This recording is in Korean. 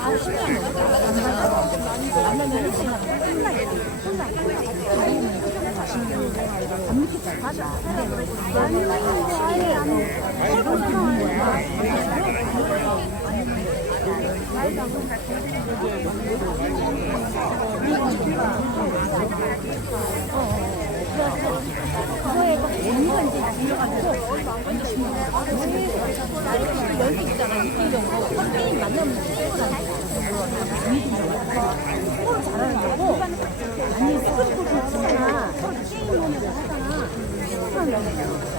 아, 신기하네. 안만 너무 신기하네. 신기하네. 신기하네. 열두 있잖아, 2등 정도. 선생님 만나면 친구랑 2등 정도. 看到没有